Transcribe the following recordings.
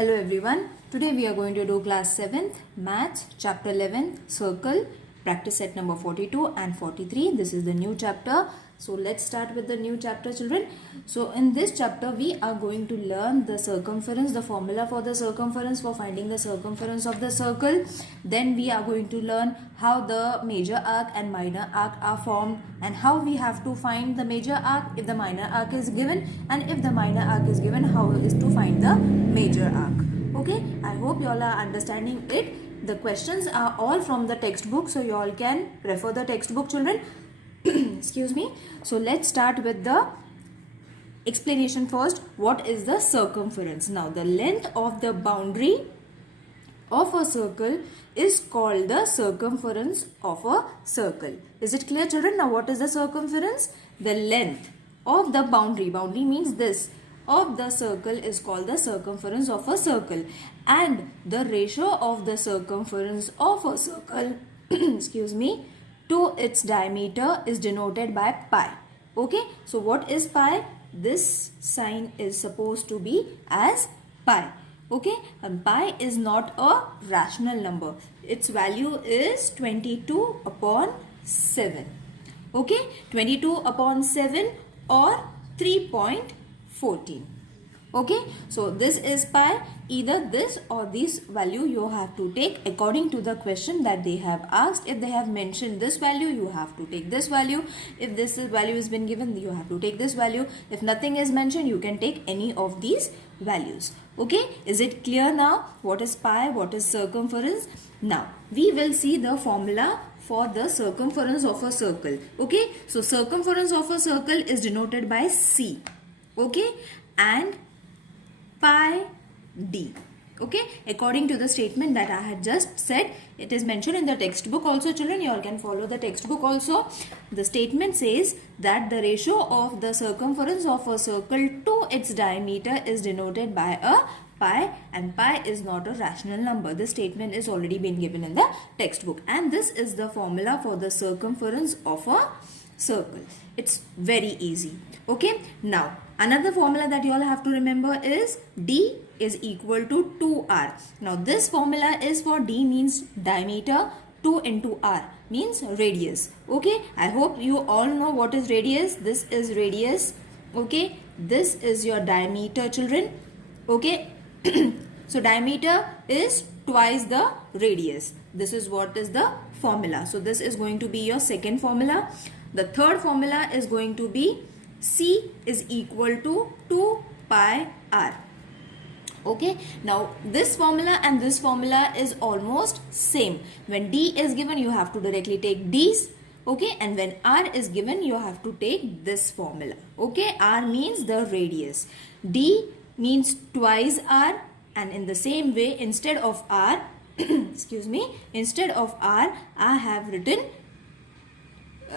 Hello everyone. Today we are going to do class 7th Maths chapter 11 Circle practice set number 42 and 43. This is the new chapter. So let's start with the new chapter, children. So in this chapter we are going to learn the circumference, the formula for the circumference, for finding the circumference of the circle. Then we are going to learn how the major arc and minor arc are formed and how we have to find the major arc if the minor arc is given, and if the minor arc is given, how is to find the major arc. Okay, I hope you all are understanding it. The questions are all from the textbook, so you all can refer the textbook, children. Excuse me. So let's start with the explanation first. What is the circumference? Now the length of the boundary of a circle is called the circumference of a circle. Is it clear, children? Now what is the circumference? The length of the boundary means this, of the circle is called the circumference of a circle, and the ratio of the circumference of a circle excuse me, to its diameter is denoted by pi. Okay, so what is pi? This sign is supposed to be as pi. Okay, and pi is not a rational number. Its value is 22 upon 7. Okay, 22 upon 7 or 3.14. Okay, so this is pi. Either this or this value you have to take according to the question that they have asked. If they have mentioned this value, you have to take this value. If this value has been given, you have to take this value. If nothing is mentioned, you can take any of these values. Okay, is it clear now? What is pi? What is circumference? Now we will see the formula for the circumference of a circle. Okay, so circumference of a circle is denoted by C. Okay, and pi d. Okay, according to the statement that I had just said, it is mentioned in the textbook also, children. You all can follow the textbook also. The statement says that the ratio of the circumference of a circle to its diameter is denoted by a pi, and pi is not a rational number. This statement is already been given in the textbook, and this is the formula for the circumference of a circle. It's very easy. Okay, now another formula that you all have to remember is D is equal to 2R. Now this formula is for D means diameter, 2 into R means radius. Okay, I hope you all know what is radius. This is radius. Okay, this is your diameter, children. Okay, so diameter is twice the radius. This is what is the formula. So this is going to be your second formula. The third formula is going to be C is equal to 2 pi R. Okay, now this formula and this formula is almost same. When D is given, you have to directly take D's. Okay, and when R is given, you have to take this formula. Okay, R means the radius, D means twice R, and in the same way, instead of R excuse me, instead of R I have written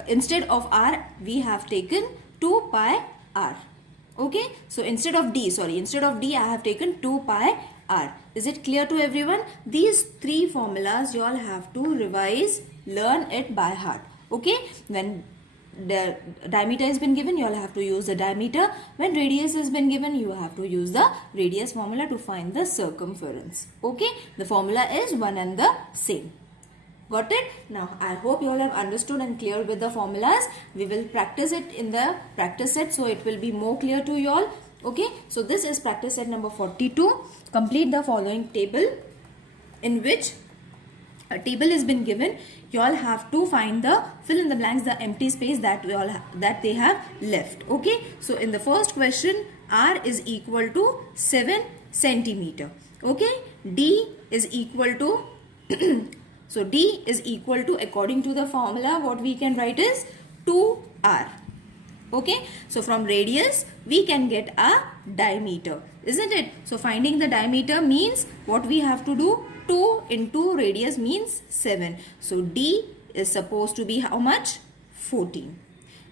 instead of R we have taken 2 pi R. Okay, so instead of D I have taken 2 pi R. Is it clear to everyone? These three formulas you all have to revise, learn it by heart. Okay, when the diameter has been given, you all have to use the diameter. When radius has been given, you have to use the radius formula to find the circumference. Okay, the formula is one and the same. Got it? Now I hope you all have understood and clear with the formulas. We will practice it in the practice set, so it will be more clear to you all. Okay, so this is practice set number 42. Complete the following table, in which a table has been given. You all have to find the fill in the blanks, the empty space that they have left. Okay, so in the first question, R is equal to 7 centimeter. Okay, D is equal to so D is equal to, according to the formula, what we can write is 2R. Okay, so from radius we can get a diameter, isn't it? So finding the diameter means what we have to do, 2 into radius means 7. So D is supposed to be how much? 14.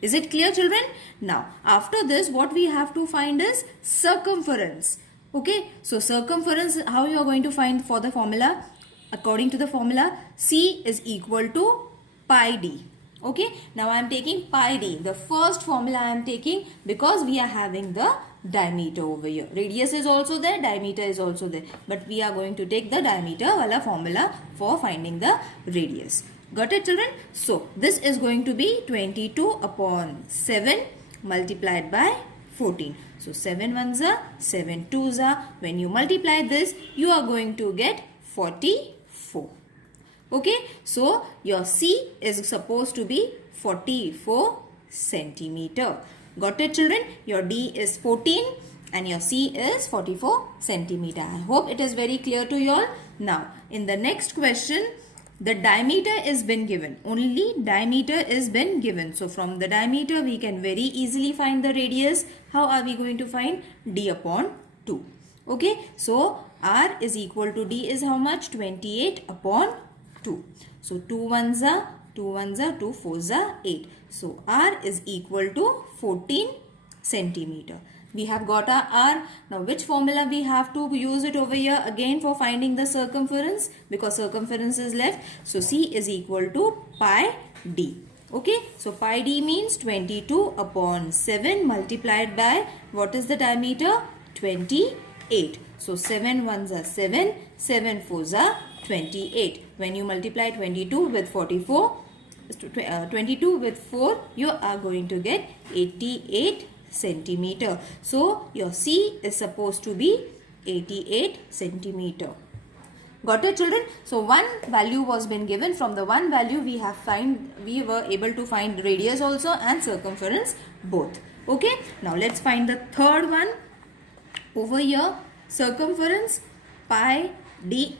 Is it clear, children? Now after this, what we have to find is circumference. Okay, so circumference, how you are going to find for the formula? According to the formula, C is equal to pi D. Okay, now I am taking pi d, the first formula I am taking, because we are having the diameter over here. Radius is also there, diameter is also there. But we are going to take the diameter wala formula for finding the radius. Got it, children? So, this is going to be 22 upon 7 multiplied by 14. So, 7 ones are, 7 twos are. When you multiply this, you are going to get 44. Okay, so your C is supposed to be 44 centimeter. Got it, children? Your D is 14 and your C is 44 centimeter. I hope it is very clear to you all. Now, in the next question, the diameter is been given. Only diameter is been given. So, from the diameter, we can very easily find the radius. How are we going to find? D upon 2. Okay, so R is equal to D is how much? 28 upon 2. So, 2 ones are, 2 ones are, 2 fours are 8. So, R is equal to 14 centimeter. We have got our R. Now, which formula we have to use it over here again for finding the circumference? Because circumference is left. So, C is equal to pi D. Okay. So, pi D means 22 upon 7 multiplied by, what is the diameter? 28. So, 7 ones are 7, 7 fours are 28. When you multiply 22 with 44, 22 with 4, you are going to get 88 centimeter. So, your C is supposed to be 88 centimeter. Got it, children? So, one value was been given. From the one value we were able to find radius also and circumference both. Okay. Now, let's find the third one. Over here, circumference pi D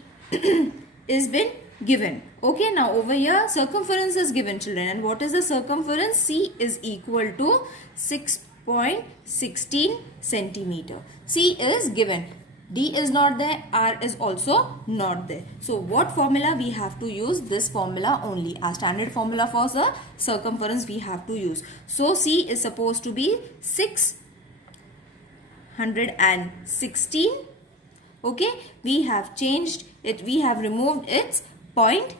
is been given. Okay, now over here circumference is given, children, and what is the circumference? C is equal to 6.16 centimeter. C is given. D is not there, R is also not there. So what formula we have to use? This formula only. Our standard formula for the circumference we have to use. So C is supposed to be 616. Okay, we have changed it, we have removed its point,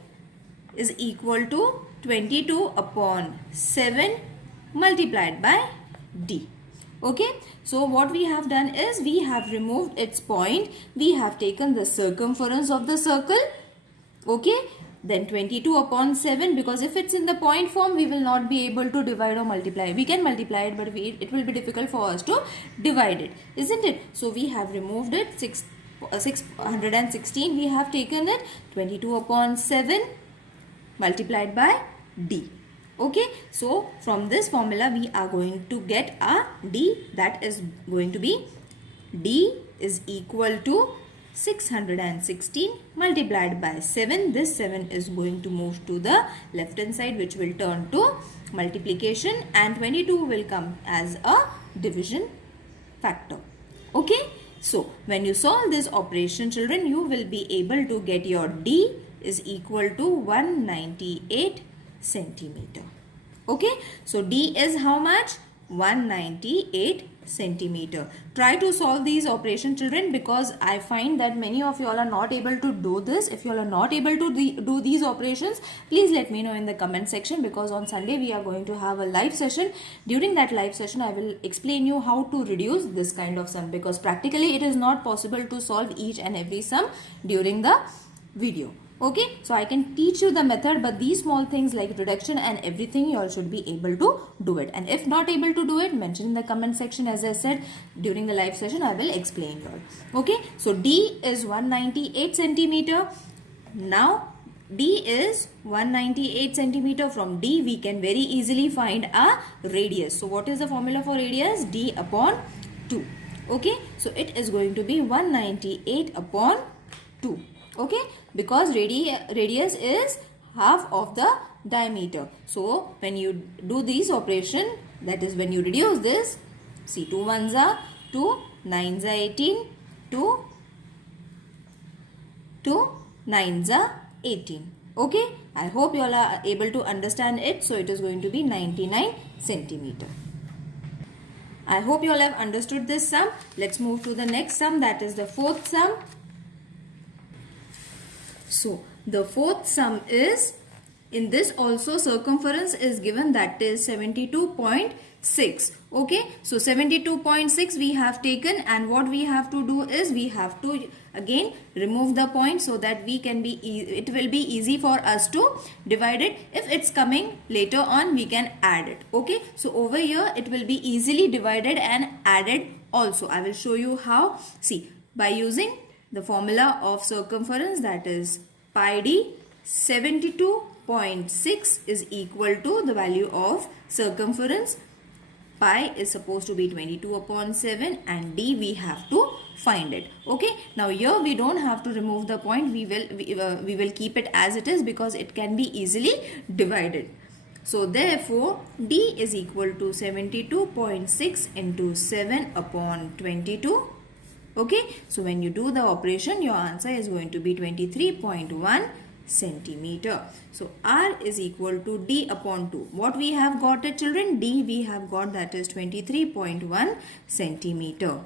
is equal to 22 upon 7 multiplied by D. Okay, so what we have done is we have removed its point, we have taken the circumference of the circle. Okay, then 22 upon 7, because if it's in the point form, we will not be able to divide or multiply. We can multiply it, but it will be difficult for us to divide it, isn't it? So we have removed it. 616, we have taken it. 22 upon 7 multiplied by D. Okay, so from this formula we are going to get a D, that is going to be D is equal to 616 multiplied by 7. This 7 is going to move to the left hand side, which will turn to multiplication, and 22 will come as a division factor. Okay, so when you solve this operation, children, you will be able to get your D is equal to 198 centimeter. Okay, so D is how much? 198 centimeter. Try to solve these operations, children, because I find that many of you all are not able to do this. If you all are not able to do these operations, please let me know in the comment section, because on Sunday we are going to have a live session. During that live session, I will explain you how to reduce this kind of sum, because practically it is not possible to solve each and every sum during the video. Okay, so I can teach you the method, but these small things like reduction and everything, you all should be able to do it. And if not able to do it, mention in the comment section. As I said, during the live session, I will explain you all. Okay, so D is 198 centimeter. Now, D is 198 centimeter. From D, we can very easily find a radius. So, what is the formula for radius? D upon 2. Okay, so it is going to be 198 upon 2. Okay, because radius is half of the diameter. So, when you do these operation, that is when you reduce this, see 2 ones are 2, 9s are 18, 2 9s are 18. Okay, I hope you all are able to understand it. So, it is going to be 99 centimeter. I hope you all have understood this sum. Let's move to the next sum, that is the fourth sum. So, the fourth sum is, in this also circumference is given, that is 72.6. Okay, so 72.6 we have taken, and what we have to do is we have to again remove the point so that we can be it will be easy for us to divide it. If it's coming later on, we can add it. Okay, so over here it will be easily divided and added also. I will show you how. See, by using the formula of circumference, that is pi d, 72.6 is equal to the value of circumference. Pi is supposed to be 22 upon 7 and d we have to find it. Okay, now here we don't have to remove the point. We will keep it as it is because it can be easily divided. So therefore d is equal to 72.6 into 7 upon 22. Okay, so when you do the operation, your answer is going to be 23.1 centimeter. So R is equal to D upon 2. What we have got it, children? D we have got, that is 23.1 centimeter.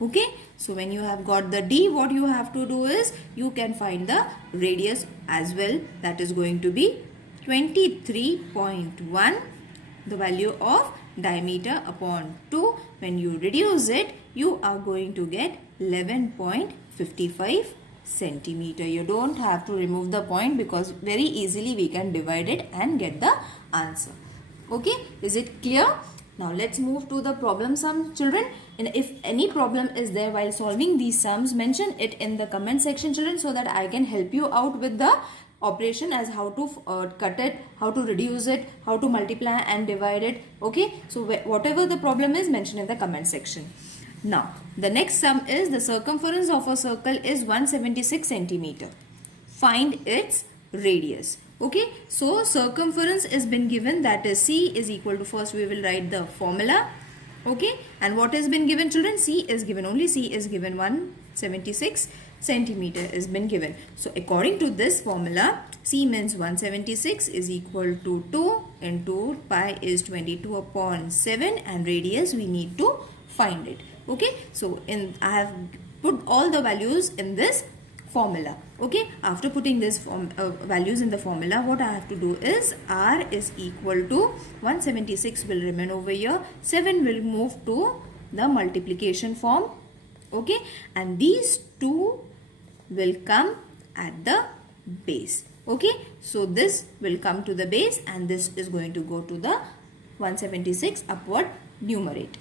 Okay, so when you have got the D, what you have to do is you can find the radius as well. That is going to be 23.1, the value of diameter upon 2. When you reduce it, you are going to get 11.55 centimeter. You don't have to remove the point because very easily we can divide it and get the answer. Okay, is it clear? Now let's move to the problem sum, children. And if any problem is there while solving these sums, mention it in the comment section, children, so that I can help you out with the operation as how to cut it, how to reduce it, how to multiply and divide it. Okay, so whatever the problem is, mention in the comment section. Now the next sum is the circumference of a circle is 176 centimeter. Find its radius. Okay, so circumference is been given, that is C is equal to, first we will write the formula. Okay, and what has been given, children? C is given, only C is given, 176 centimeter is been given. So according to this formula, C means 176 is equal to 2 into pi is 22 upon 7 and radius we need to find it. Okay, so I have put all the values in this formula. Okay, after putting this values in the formula, what I have to do is R is equal to 176 will remain over here, 7 will move to the multiplication form. Okay, and these two will come at the base. Okay, so this will come to the base and this is going to go to the 176 upward numerator.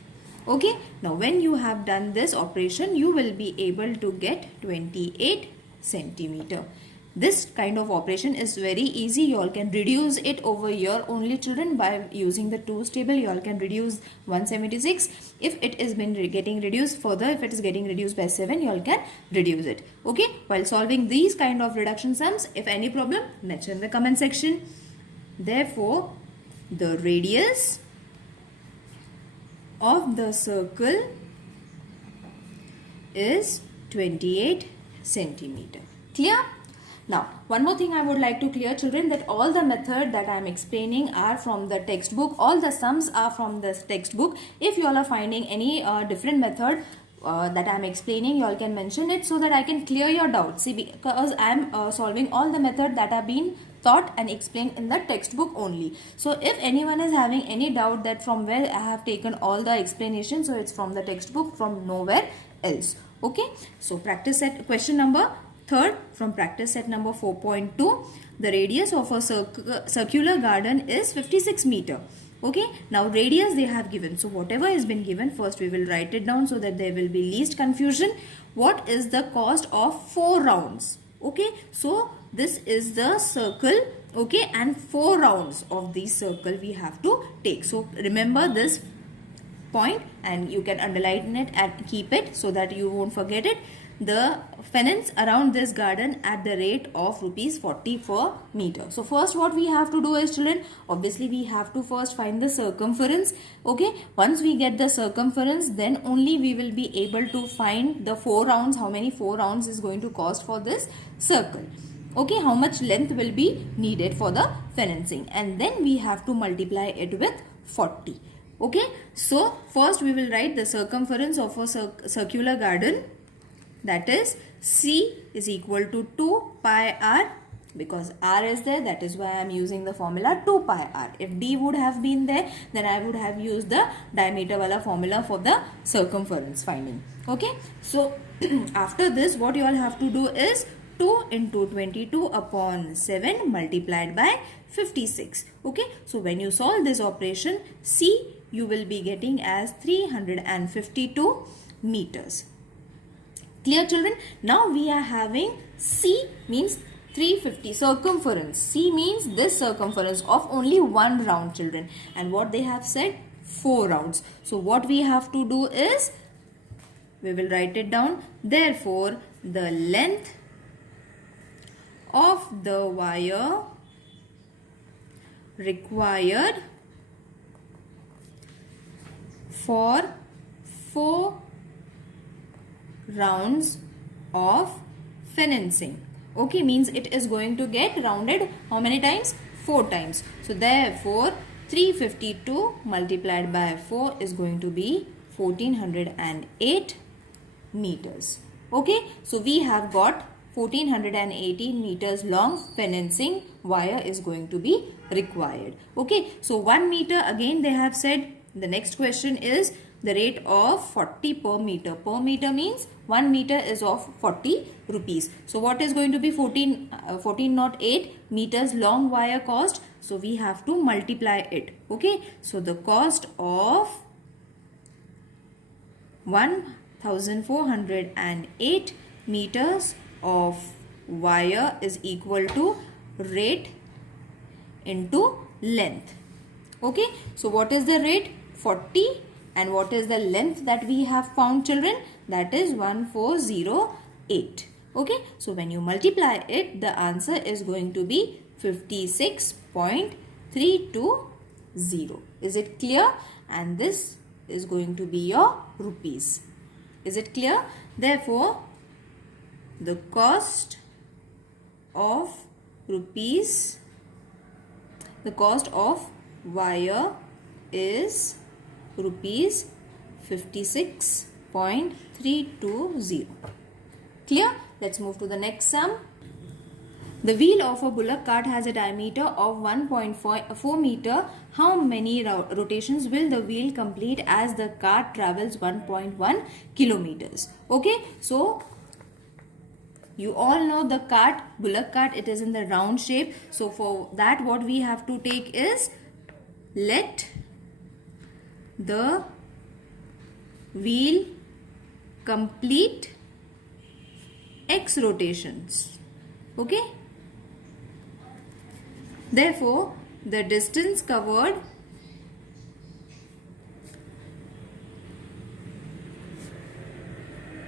Okay, now when you have done this operation, you will be able to get 28 centimeter. This kind of operation is very easy. You all can reduce it over here only, children, by using the 2's table. You all can reduce 176. If it is been getting reduced further, if it is getting reduced by 7, you all can reduce it. Okay, while solving these kind of reduction sums, if any problem, mention in the comment section. Therefore, the radius of the circle is 28 centimeter. Clear? Now, one more thing I would like to clear, children, that all the method that I am explaining are from the textbook. All the sums are from this textbook. If you all are finding any different method that I am explaining, you all can mention it so that I can clear your doubts. See, because I am solving all the method that have been taught and explained in the textbook only. So if anyone is having any doubt that from where I have taken all the explanation, so it's from the textbook, from nowhere else. Okay, so practice set question number 3rd from practice set number 4.2. The radius of a circular garden is 56 meter. Okay, now radius they have given. So whatever has been given, first we will write it down so that there will be least confusion. What is the cost of 4 rounds? Okay, so this is the circle. Okay, and 4 rounds of the circle we have to take. So remember this point and you can underline it and keep it so that you won't forget it. The fence around this garden at the rate of rupees 40 per meter. So first what we have to do is, children, obviously we have to first find the circumference. Okay, once we get the circumference, then only we will be able to find the 4 rounds, how many 4 rounds is going to cost for this circle. Okay, how much length will be needed for the fencing, and then we have to multiply it with 40. Okay, so first we will write the circumference of a circular garden, that is C is equal to 2 pi r because r is there, that is why I am using the formula 2 pi r. If d would have been there, then I would have used the diameter wala formula for the circumference finding. Okay, so after this what you all have to do is 2 into 22 upon 7 multiplied by 56. Okay, so when you solve this operation, C you will be getting as 352 meters. Clear children? Now we are having C means 350 circumference. C means this circumference of only one round children, and what they have said 4 rounds. So what we have to do is we will write it down. Therefore the length of the wire required for 4 rounds of financing, okay, means it is going to get rounded how many times? 4 times. So therefore 352 multiplied by 4 is going to be 1408 meters. Okay, so we have got 1418 meters long fencing wire is going to be required. Okay, so 1 meter again they have said. The next question is the rate of 40 per meter. Per meter means 1 meter is of 40 rupees. So what is going to be 1408 meters long wire cost? So we have to multiply it. Okay, so the cost of 1408 meters of wire is equal to rate into length. Okay, so what is the rate? 40. And what is the length that we have found children? That is 1408. Okay, so when you multiply it, the answer is going to be 56.320. Is it clear? And this is going to be your rupees. Is it clear? Therefore, the cost of rupees, the cost of wire is rupees 56.320. Clear? Let's move to the next sum. The wheel of a bullock cart has a diameter of 1.4 meter. How many rotations will the wheel complete as the cart travels 1.1 kilometers? Okay, so you all know the cart, bullock cart, it is in the round shape. So for that what we have to take is, let the wheel complete x rotations. Okay, therefore the distance covered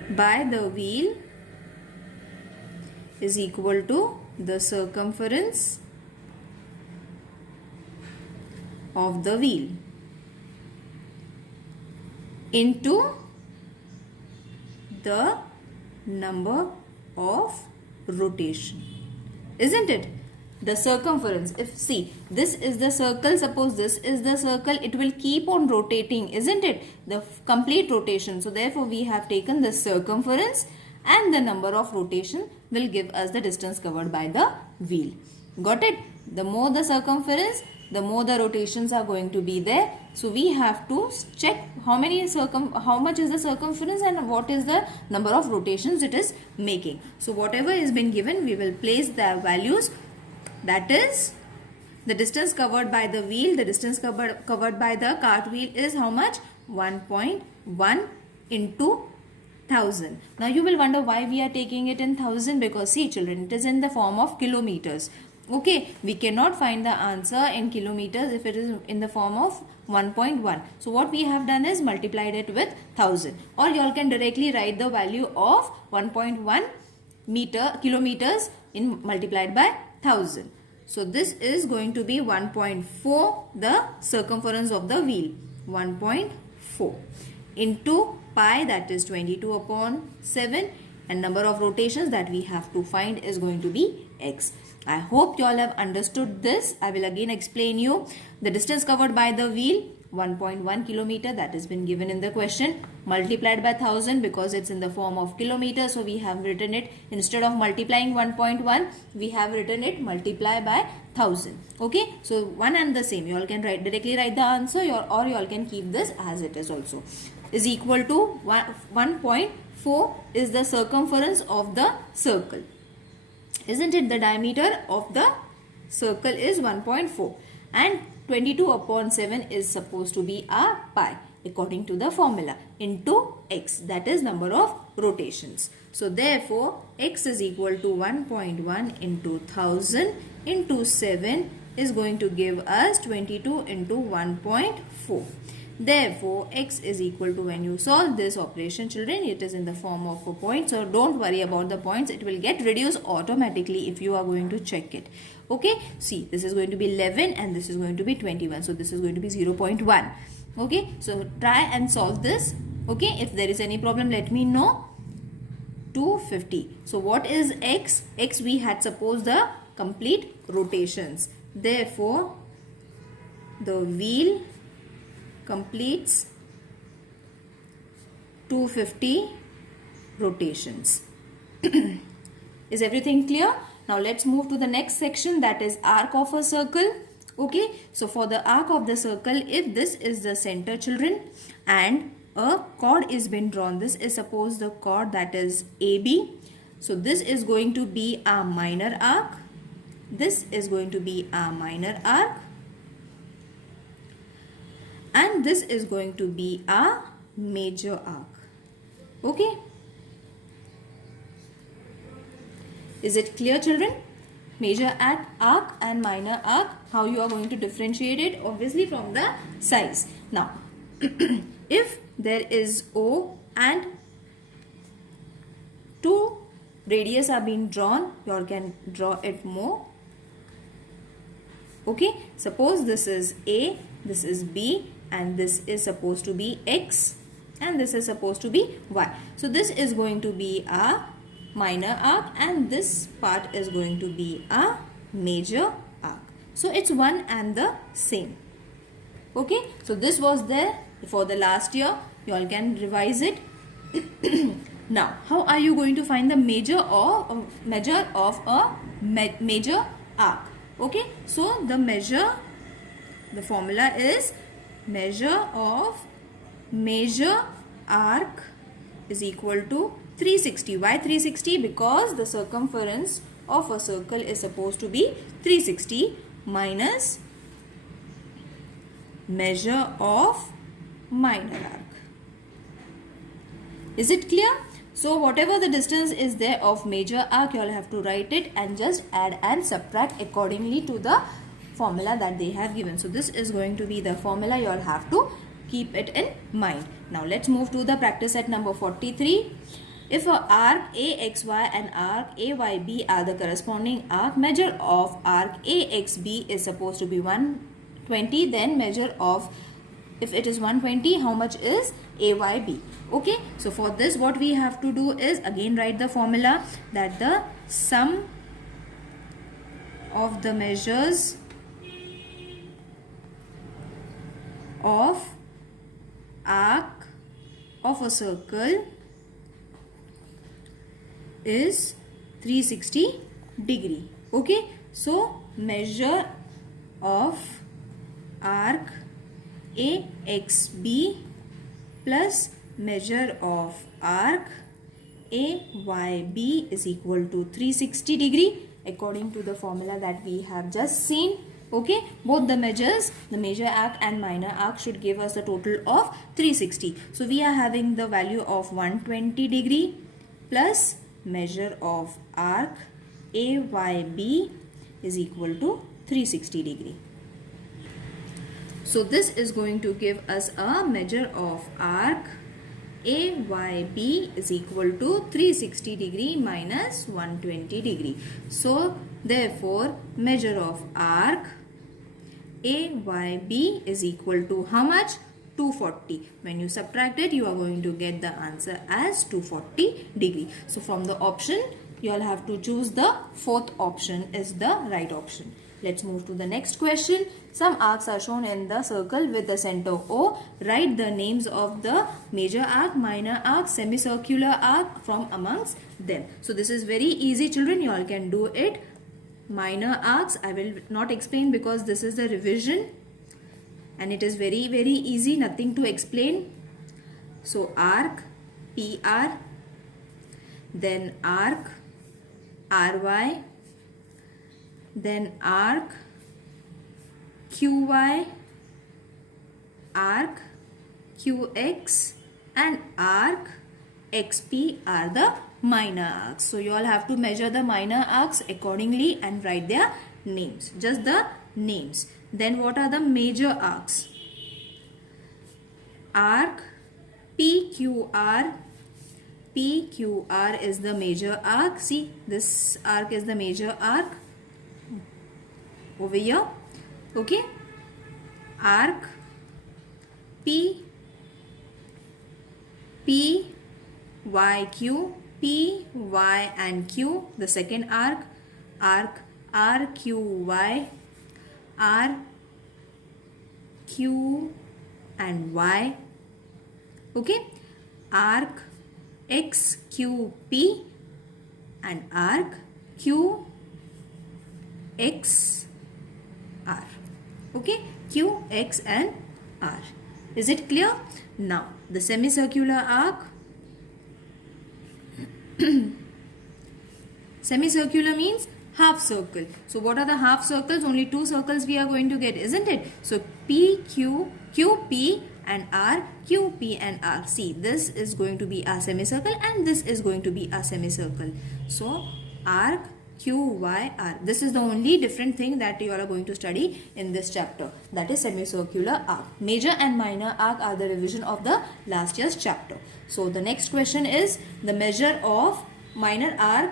by the wheel is equal to the circumference of the wheel into the number of rotation. Isn't it? The circumference, if see, this is the circle, suppose this is the circle, it will keep on rotating, isn't it? The complete rotation. So therefore we have taken the circumference, and the number of rotation will give us the distance covered by the wheel. Got it? The more the circumference, the more the rotations are going to be there. So we have to check how much is the circumference and what is the number of rotations it is making. So whatever is been given, we will place the values. That is the distance covered by the wheel. The distance covered by the cart wheel is how much? 1.1 into 1000. Now you will wonder why we are taking it in 1000, because see children, it is in the form of kilometers. Okay, we cannot find the answer in kilometers if it is in the form of 1.1. So what we have done is multiplied it with 1000, or you all can directly write the value of 1.1 kilometers in multiplied by 1000. So this is going to be 1.4, the circumference of the wheel, 1.4 into pi, that is 22 upon 7, and number of rotations that we have to find is going to be x. I hope you all have understood this. I will again explain you. The distance covered by the wheel, 1.1 kilometer, that has been given in the question. multiplied by 1000 because it's in the form of kilometer. So we have written it, instead of multiplying 1.1, we have written it multiply by 1000. Okay, so one and the same. You all can directly write the answer, or you all can keep this as it is also. Is equal to 1.4 is the circumference of the circle. Isn't it? The diameter of the circle is 1.4 and 22 upon 7 is supposed to be our pi according to the formula into x, that is number of rotations. So therefore x is equal to 1.1 into 1000 into 7 is going to give us 22 into 1.4. Therefore x is equal to, when you solve this operation children, it is in the form of a point, so don't worry about the points, it will get reduced automatically if you are going to check it. Okay, see, this is going to be 11 and this is going to be 21, so this is going to be 0.1. okay, so try and solve this. Okay, if there is any problem let me know. 250. So what is x? X we had supposed the complete rotations, therefore the wheel completes 250 rotations. Is everything clear? Now let's move to the next section, that is arc of a circle. Okay, so for the arc of the circle, if this is the center children and a chord is been drawn, this is suppose the chord that is AB. So this is going to be a minor arc, this is going to be a minor arc, and this is going to be a major arc. Okay, is it clear children? Major arc and minor arc, how you are going to differentiate it? Obviously from the size. Now if there is O and two radius are being drawn, you all can draw it more. Okay, suppose this is A, this is B, and this is supposed to be X, and this is supposed to be Y. So this is going to be a minor arc and this part is going to be a major arc. So it's one and the same. Okay, so this was there for the last year, you all can revise it. Now how are you going to find the measure of a major arc? Okay, so the formula is measure of major arc is equal to 360. Why 360? Because the circumference of a circle is supposed to be 360 minus measure of minor arc. Is it clear? So whatever the distance is there of major arc, you all have to write it and just add and subtract accordingly to the formula that they have given. So this is going to be the formula, you all have to keep it in mind. Now let's move to the practice set number 43. If a arc AXY and arc AYB are the corresponding arc, measure of arc AXB is supposed to be 120, then measure of, if it is 120, how much is AYB? Okay, so for this what we have to do is again write the formula, that the sum of the measures of arc of a circle is 360 degree. Okay, so measure of arc AXB plus measure of arc AYB is equal to 360 degree according to the formula that we have just seen. Okay, both the measures, the major arc and minor arc, should give us a total of 360. So we are having the value of 120 degree plus measure of arc AYB is equal to 360 degree. So this is going to give us a measure of arc AYB is equal to 360 degree minus 120 degree. So therefore measure of arc AYB is equal to how much? 240. When you subtract it, you are going to get the answer as 240 degree. So from the option, you all have to choose the fourth option is the right option. Let's move to the next question. Some arcs are shown in the circle with the center O. Write the names of the major arc, minor arc, semicircular arc from amongst them. So this is very easy, children. You all can do it. Minor arcs, I will not explain because this is the revision and it is very easy, nothing to explain. So arc, PR, then arc, RY, then arc, QY, arc, QX, and arc XP are the minor arcs. So you all have to measure the minor arcs accordingly and write their names, just the names. Then what are the major arcs? Arc PQR. PQR is the major arc. See, this arc is the major arc over here. Okay. Arc P YQ, P, Y and Q. The second arc, arc RQY, R, Q and Y. Okay. Arc XQP and arc QXR. Okay. Q, X and R. Is it clear? Now the semicircular arc. Semicircular means half circle. So what are the half circles? Only two circles we are going to get, isn't it? So QP and R, QP and R. See, this is going to be a semicircle and this is going to be a semicircle. So arc QYR. This is the only different thing that you are going to study in this chapter. That is semicircular arc. Major and minor arc are the revision of the last year's chapter. So the next question is the measure of minor arc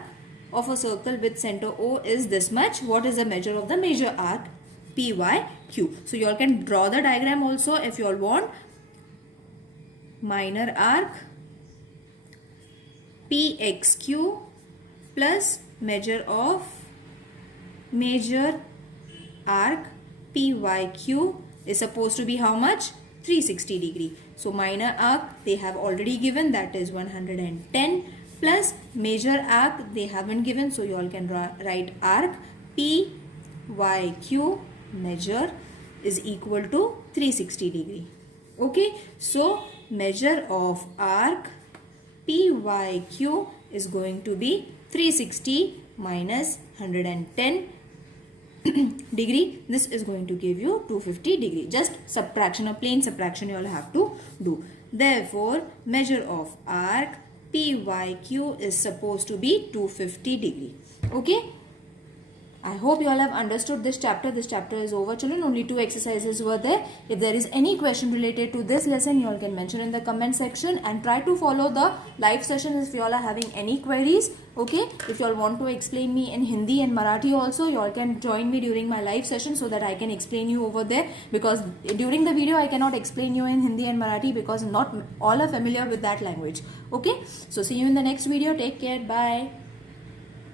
of a circle with center O is this much. What is the measure of the major arc? PYQ. So you all can draw the diagram also if you all want. Minor arc PXQ plus measure of major arc PYQ is supposed to be how much? 360 degree. So minor arc they have already given, that is 110, plus major arc they haven't given, so you all can write arc PYQ measure is equal to 360 degree. Okay, so measure of arc PYQ is going to be 360 minus 110 degree. This is going to give you 250 degree. Just subtraction or plain subtraction you all have to do. Therefore, measure of arc PYQ is supposed to be 250 degree. Okay. I hope you all have understood this chapter. This chapter is over, children. Only 2 exercises were there. If there is any question related to this lesson, you all can mention in the comment section and try to follow the live sessions if you all are having any queries. Okay. If you all want to explain me in Hindi and Marathi also, you all can join me during my live session so that I can explain you over there, because during the video I cannot explain you in Hindi and Marathi because not all are familiar with that language. Okay. So see you in the next video. Take care. Bye.